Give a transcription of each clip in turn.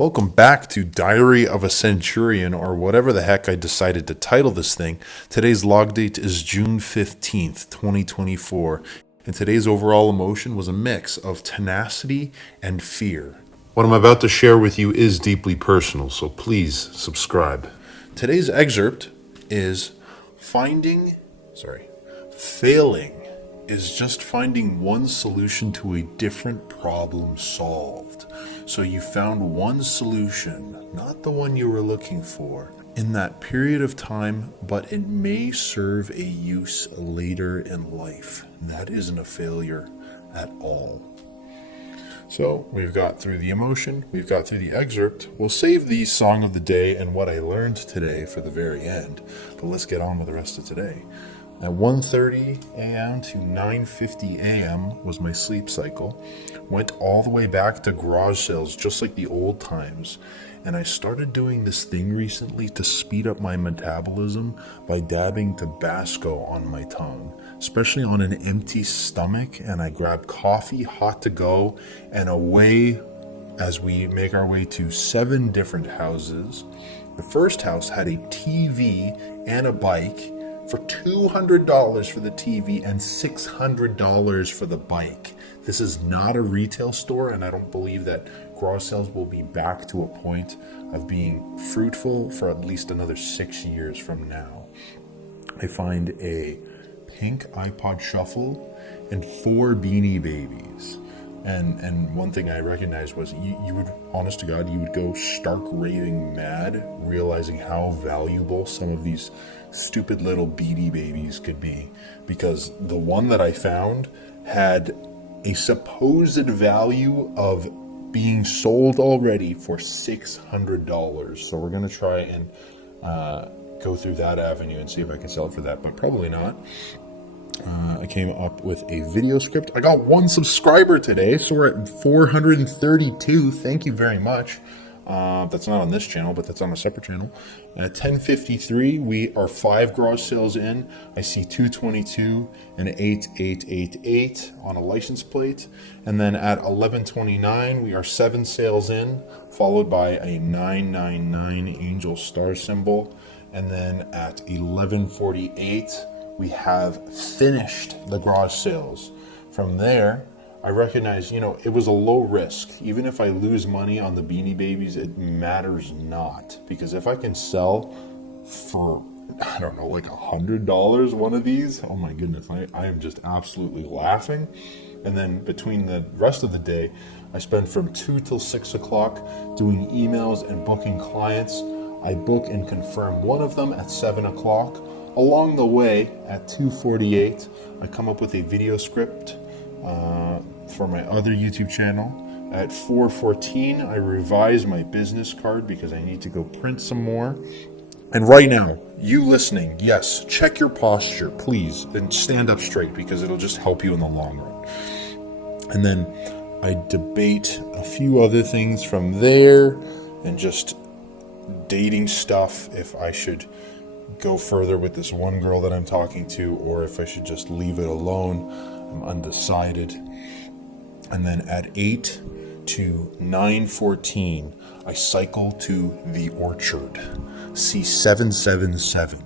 Welcome back to Diary of a Centurion, or whatever the heck I decided to title this thing. Today's log date is June 15th, 2024, and today's overall emotion was a mix of tenacity and fear. What I'm about to share with you is deeply personal, so please subscribe. Today's excerpt is failing is just finding one solution to a different problem solved. So you found one solution, not the one you were looking for, in that period of time, but it may serve a use later in life. That isn't a failure at all. So we've got through the emotion, we've got through the excerpt. We'll save the song of the day and what I learned today for the very end, but let's get on with the rest of today. At 1:30 a.m. to 9:50 a.m. was my sleep cycle. Went all the way back to garage sales, just like the old times. And I started doing this thing recently to speed up my metabolism by dabbing Tabasco on my tongue, especially on an empty stomach. And I grabbed coffee, hot to go, and away as we make our way to 7 different houses. The first house had a TV and a bike for $200 for the TV and $600 for the bike. This is not a retail store, and I don't believe that garage sales will be back to a point of being fruitful for at least another 6 years from now. I find a pink iPod Shuffle and 4 Beanie Babies. And one thing I recognized was you would, honest to God, you would go stark raving mad realizing how valuable some of these stupid little Beanie Babies could be. Because the one that I found had a supposed value of being sold already for $600. So we're going to try and go through that avenue and see if I can sell it for that, but probably not. I came up with a video script. I got 1 subscriber today, so we're at 432. Thank you very much. That's not on this channel, but that's on a separate channel. At 10:53, we are 5 garage sales in. I see 222 and 8888 on a license plate. And then at 11:29, we are 7 sales in, followed by a 999 angel star symbol. And then at 11:48, we have finished the garage sales. From there, I recognize, it was a low risk. Even if I lose money on the Beanie Babies, it matters not. Because if I can sell for, like $100 one of these, oh my goodness, I am just absolutely laughing. And then between the rest of the day, I spend from 2 till 6 o'clock doing emails and booking clients. I book and confirm one of them at 7 o'clock. Along the way, at 2:48, I come up with a video script for my other YouTube channel. At 4:14, I revise my business card because I need to go print some more. And right now, you listening, yes, check your posture, please, and stand up straight because it'll just help you in the long run. And then I debate a few other things from there and just dating stuff, if I should go further with this one girl that I'm talking to or if I should just leave it alone. I'm undecided. And then at 8 to 9:14, I cycle to the orchard. See 777.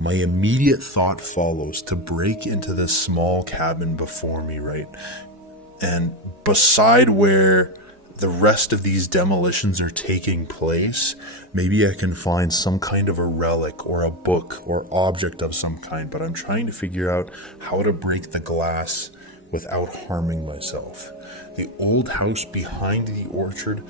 My immediate thought follows to break into this small cabin before me, right? And beside where the rest of these demolitions are taking place, maybe I can find some kind of a relic or a book or object of some kind, but I'm trying to figure out how to break the glass without harming myself. The old house behind the orchard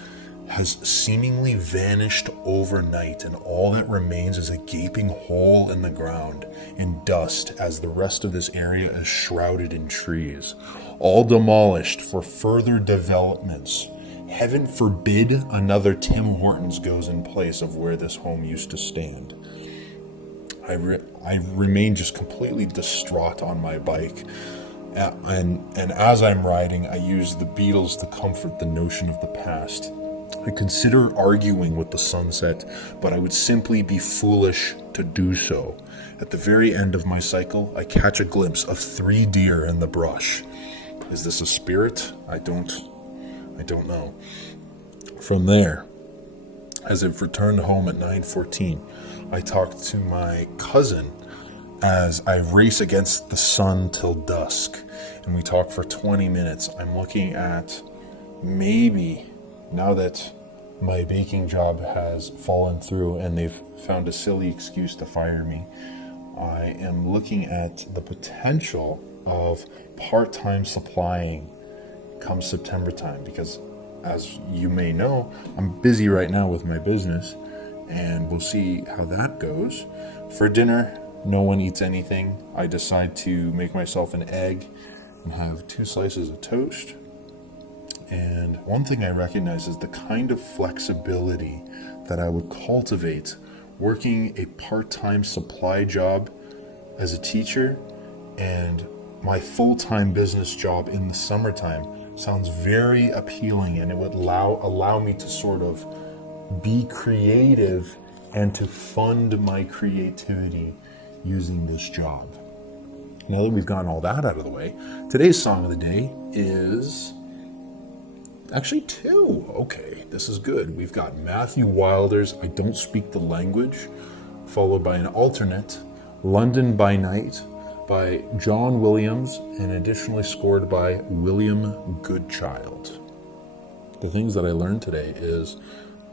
has seemingly vanished overnight, and all that remains is a gaping hole in the ground in dust as the rest of this area is shrouded in trees, all demolished for further developments. Heaven forbid another Tim Hortons goes in place of where this home used to stand. I remain just completely distraught on my bike. And as I'm riding, I use the Beatles to comfort the notion of the past. I consider arguing with the sunset, but I would simply be foolish to do so. At the very end of my cycle, I catch a glimpse of 3 deer in the brush. Is this a spirit? I don't know. From there, As I've returned home at 9:14, I talked to my cousin as I race against the sun till dusk, and we talk for 20 minutes. I'm looking at maybe, now that my baking job has fallen through and they've found a silly excuse to fire me, I am looking at the potential of part-time supplying come September time, because as you may know, I'm busy right now with my business, and we'll see how that goes. For dinner, no one eats anything. I decide to make myself an egg and have 2 slices of toast. And one thing I recognize is the kind of flexibility that I would cultivate working a part-time supply job as a teacher and my full-time business job in the summertime sounds very appealing, and it would allow me to sort of be creative and to fund my creativity using this job. Now that we've gotten all that out of the way, today's song of the day is actually 2. Okay, this is good. We've got Matthew Wilder's I Don't Speak the Language, followed by an alternate, London by Night, by John Williams, and additionally scored by William Goodchild. The things that I learned today is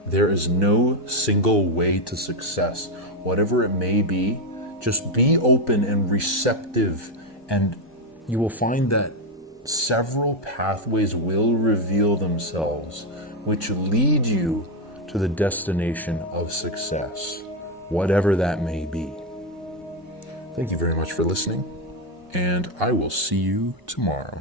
there is no single way to success. Whatever it may be, just be open and receptive, and you will find that several pathways will reveal themselves, which lead you to the destination of success, whatever that may be. Thank you very much for listening, and I will see you tomorrow.